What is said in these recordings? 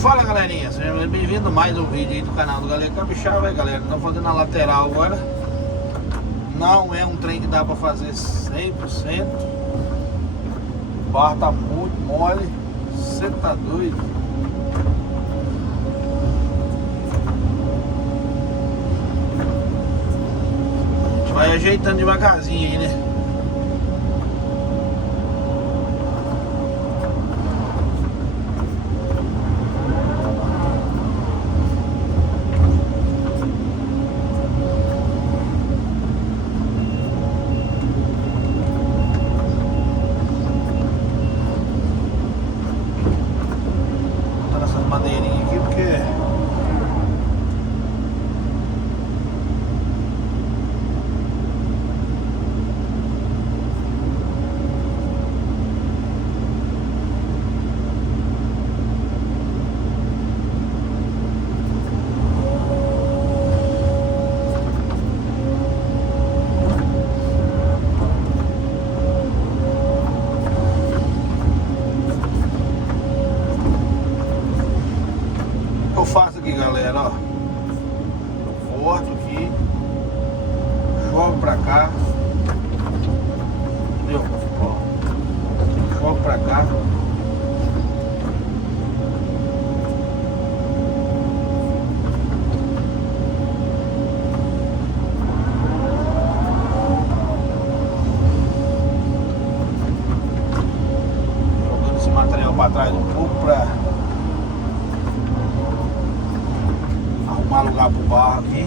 Fala galerinha, seja bem-vindo a mais um vídeo aí do canal do Galera Capixaba, galera. Estamos fazendo a lateral agora. Não é um trem que dá pra fazer 100%. O barro tá muito mole. Você tá doido? A gente vai ajeitando devagarzinho aí, né? Madeirinha aqui porque eu faço aqui, galera, ó. Eu corto aqui, jogo pra cá, entendeu? Ó, jogo pra cá. Jogando esse material pra trás um pouco pra arrumar lugar pro barro aqui.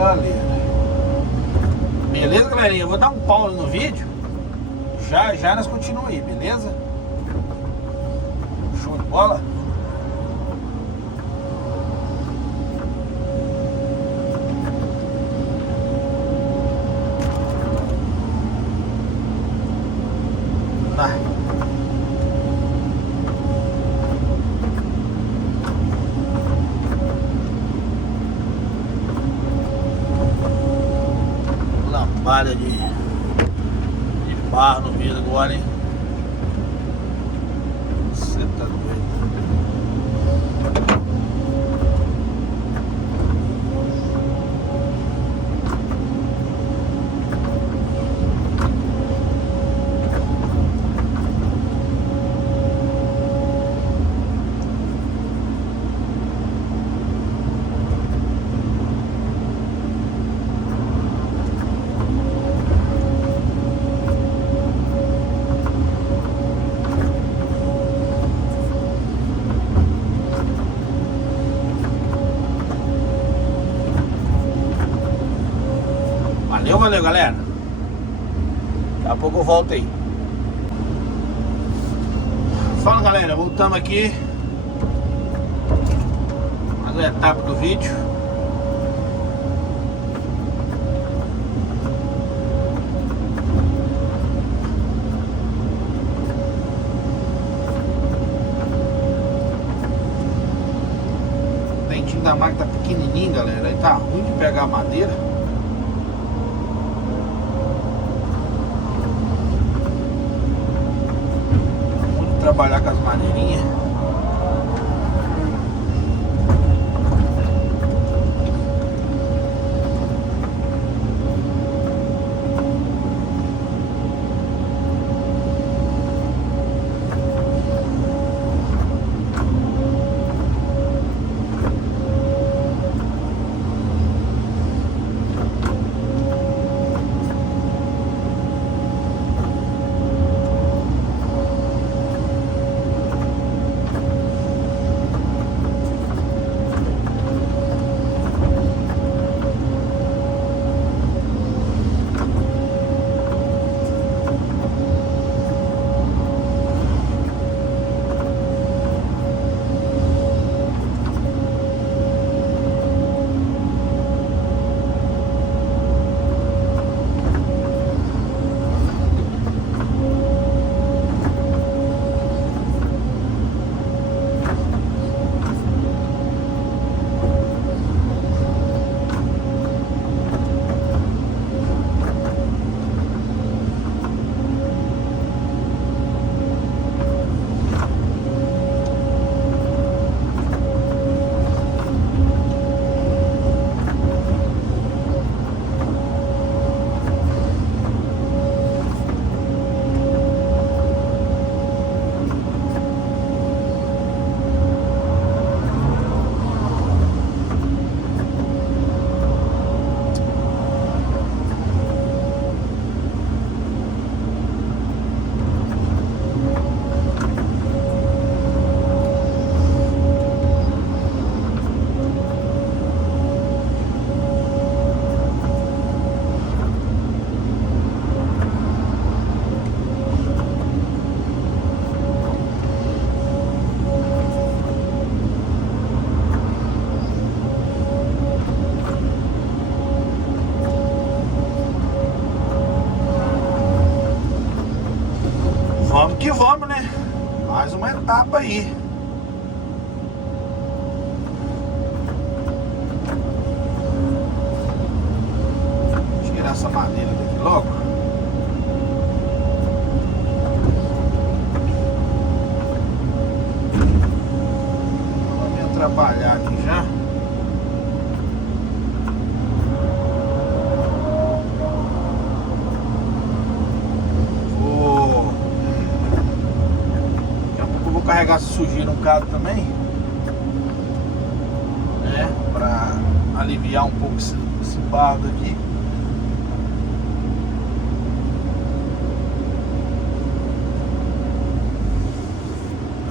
galera. Beleza, galerinha? Eu vou dar um pause no vídeo. Já nós continuamos aí, beleza? Show de bola. Vai. Lampada de barro no vidro agora, hein? Você tá doido. Valeu, galera. Daqui a pouco eu volto aí. Fala, galera, voltamos aqui. Mais uma etapa do vídeo. O dentinho da máquina tá pequenininho, galera. Aí tá ruim de pegar a madeira. Trabalhar com as madeirinhas. Vamos que vamos, né? Mais uma etapa aí. Tirar essa madeira daqui logo. Vou me atrapalhar aqui já. Carregar sujeira no carro também, né, pra aliviar um pouco esse barro daqui.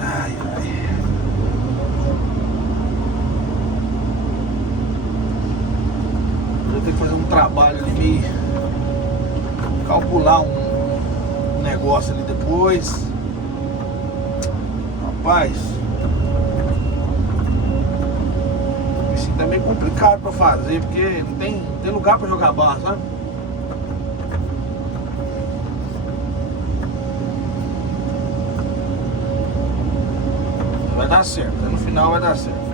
Ai, ai. ter que fazer um trabalho ali, meio calcular um negócio ali depois. Rapaz, isso tá meio complicado pra fazer, porque não tem lugar pra jogar barra, sabe? Vai dar certo, no final vai dar certo.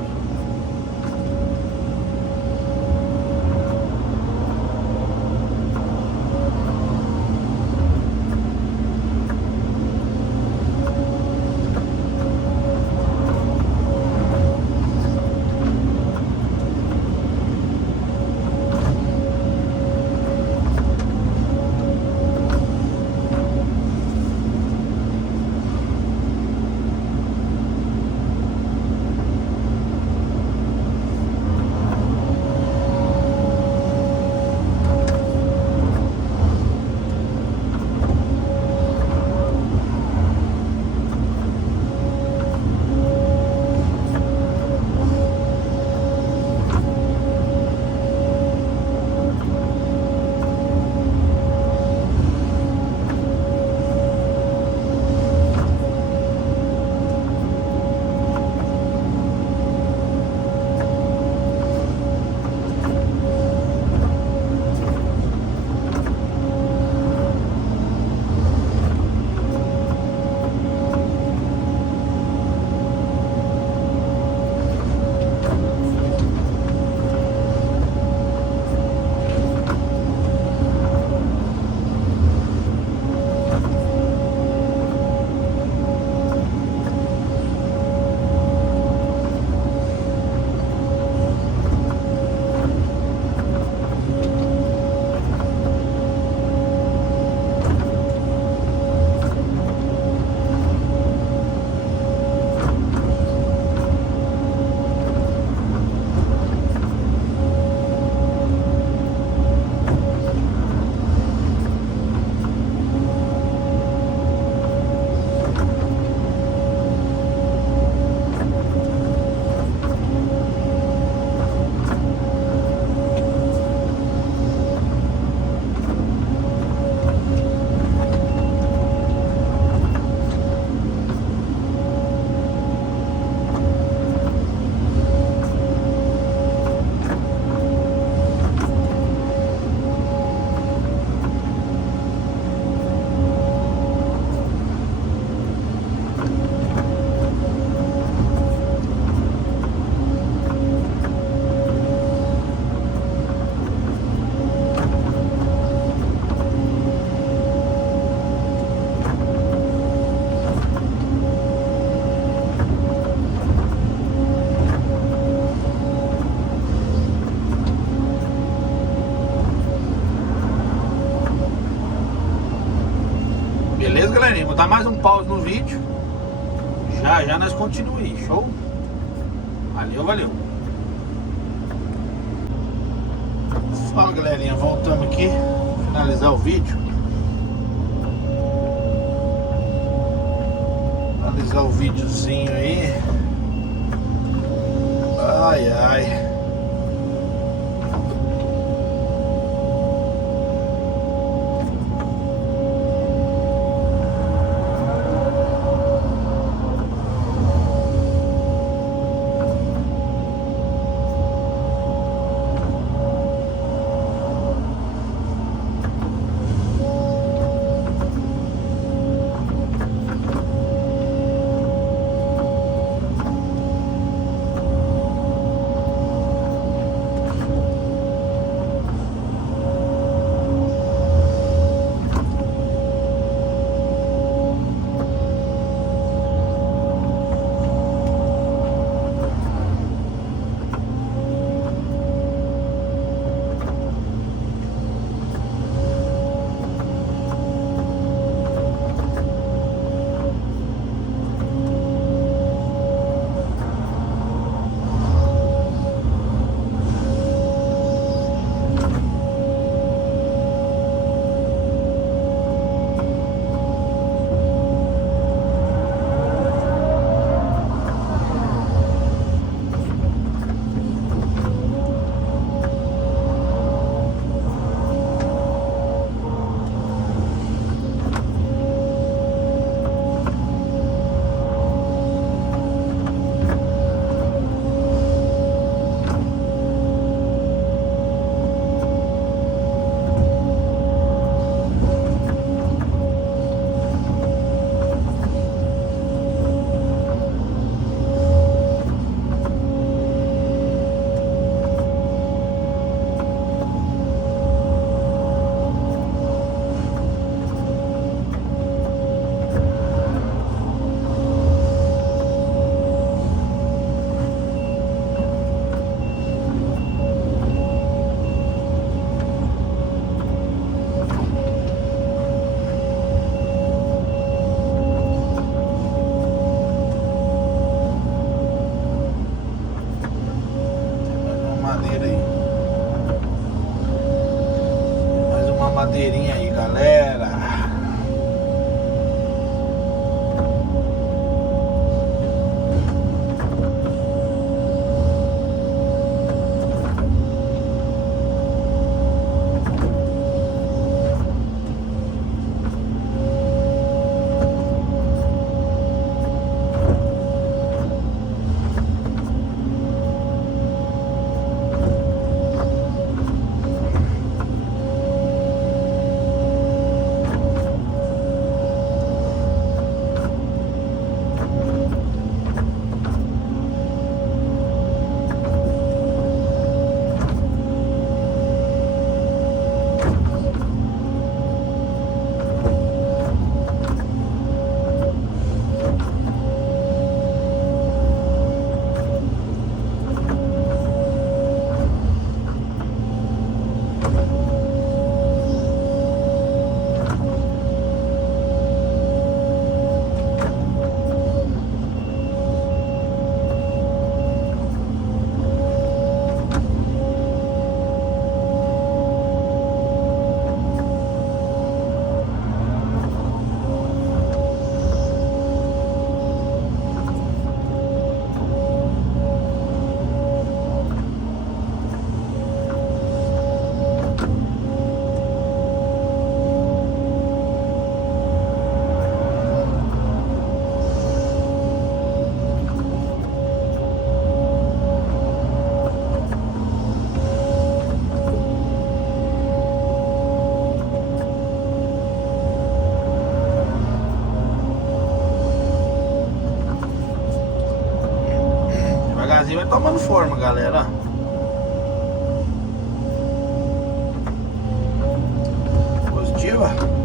Beleza, galerinha? Vou dar mais um pause no vídeo. Já nós continuamos, show? Valeu. Fala, galerinha, voltamos aqui, finalizar o vídeo. Finalizar o videozinho aí. Ai. madeira aí. Mais uma madeirinha aí, galera. Vai tomando forma, galera. Positiva.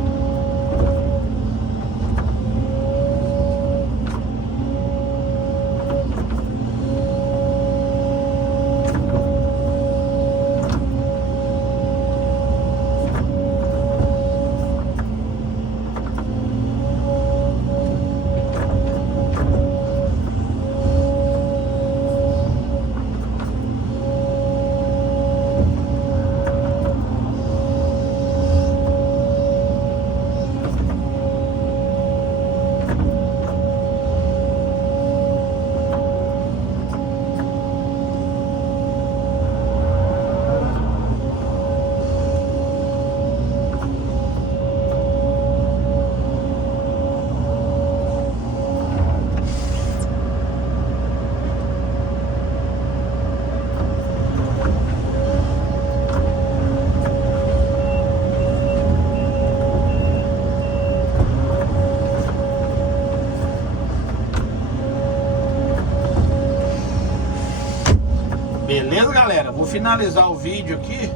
Beleza, galera? Vou finalizar o vídeo aqui.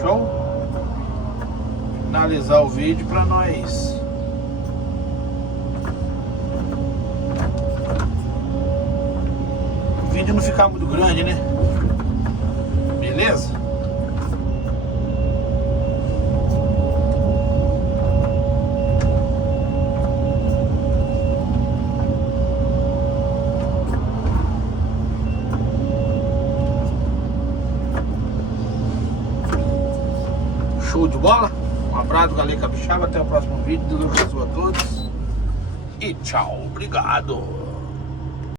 Show? Finalizar o vídeo pra nós. O vídeo não ficar muito grande, né? Beleza? Show de bola? Um abraço, galera capixaba. Até o próximo vídeo. Deus abençoe a todos. E tchau. Obrigado.